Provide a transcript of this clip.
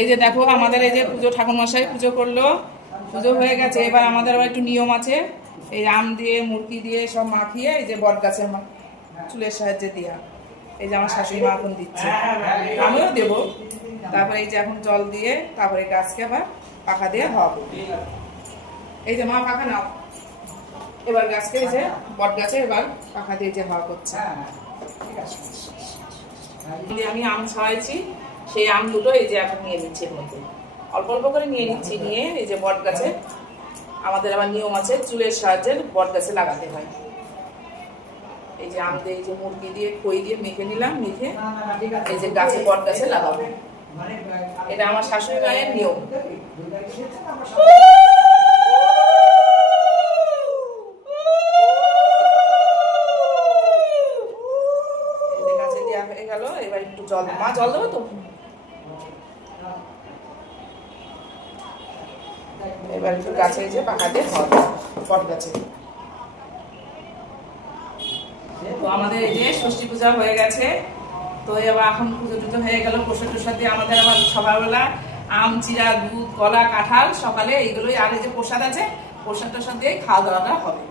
এই যে দেখো আমাদের এই যে পুজো ঠাকুরমশাই পুজো করলো, পুজো হয়ে গেছে। এবার আমাদের আবার একটু নিয়ম আছে, এই আম দিয়ে মুরগি দিয়ে সব মাখিয়ে এই যে বট গাছের চুলের সাহায্যে দিয়া, এই যে আমার শাশুড়ি মা এখন দিচ্ছে, আমিও দেবো। তারপরে এই যে এখন জল দিয়ে তারপরে গাছকে আবার পাখা দিয়ে হাওয়া করবো। এই যে মা পাখা নাও, এবার গাছকে এই যে বট গাছে এবার পাখা দিয়ে যে হাওয়া করছে। আমি আম ছাড়াইছি, সেই আম দুটো এই যে এখন নিয়ে নিচ্ছি, এর মধ্যে অল্প অল্প করে নিয়ে নিচ্ছি। নিয়ে এই যে বট গাছে, আমাদের আবার নিয়ম আছে চুলের সাহায্যে বট গাছে লাগাতে হয়। এই যে আম দিয়ে এই যে মুরগি দিয়ে খই দিয়ে মেখে নিলাম, মেখে এই যে গাছে বট গাছে লাগাবো। এটা আমার শাশুড়ি মায়ের নিয়ম। গাছে দেওয়া হয়ে গেল, এবার একটু জল, মা জল দেবো তো। এবার একটু গাছে যে পাখা দিয়ে বট গাছে। তো আমাদের এই যে ষষ্ঠী পূজা হয়ে গেছে, তো এবার এখন পুজো টুজো হয়ে গেল, প্রসাদ টুসাদ দিয়ে আমাদের আবার সকালবেলা আম, চিরা, দুধ, কলা, কাঁঠাল সকালে এইগুলোই, আর এই যে প্রসাদ আছে, প্রসাদ টসাদ দিয়ে খাওয়া দাওয়াটা হবে।